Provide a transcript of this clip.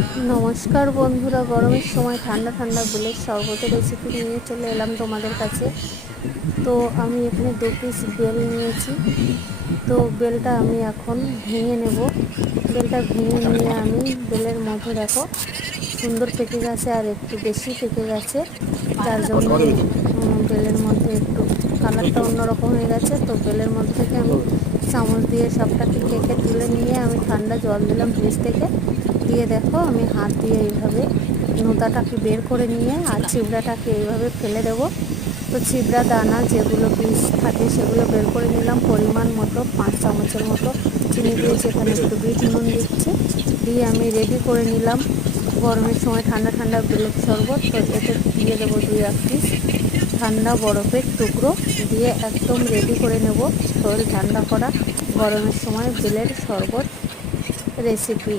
নমস্কার বন্ধুরা গরমের সময় ঠান্ডা ঠান্ডা বেলের শরবতের রেসিপি নিয়ে চলে এলাম তোমাদের কাছে। তো আমি এখানে দু পিস বেল নিয়েছি। তো বেলটা আমি এখন ভেঙে নেব। বেলটা ভেঙে নিয়ে আমি বেলের মধ্যে দেখো সুন্দর পেকে গেছে আর একটু বেশি পেকে গেছে। তার জন্য উম, বেলের মধ্যে একটু কালারটা অন্যরকম হয়ে গেছে, তো বেলের মধ্যে থেকে আমি চামচ দিয়ে সবটাকে কেকে তুলে নিয়ে আমি ঠান্ডা জল দিলাম ফ্রিজ থেকে। দিয়ে দেখো আমি হাত দিয়ে এইভাবে নোতাটাকে বের করে নিয়ে আর ছিবড়াটাকে এইভাবে ফেলে দেবো। তো ছিবড়া দানা যেগুলো পিস থাকে সেগুলো বের করে নিলাম, পরিমাণ মতো পাঁচ চামচের মতো চিনি দিয়ে সেখানে একটু বিট নুন দিচ্ছি। দিয়ে আমি রেডি করে নিলাম। গরমের সময় ঠান্ডা ঠান্ডা বেলের শরবত, তো এতে দিয়ে দেবো দুই এক পিস ঠান্ডা বরফের টুকরো দিয়ে একদম রেডি করে নেব শরীর ঠান্ডা করা গরমের সময় বেলের শরবত রেসিপি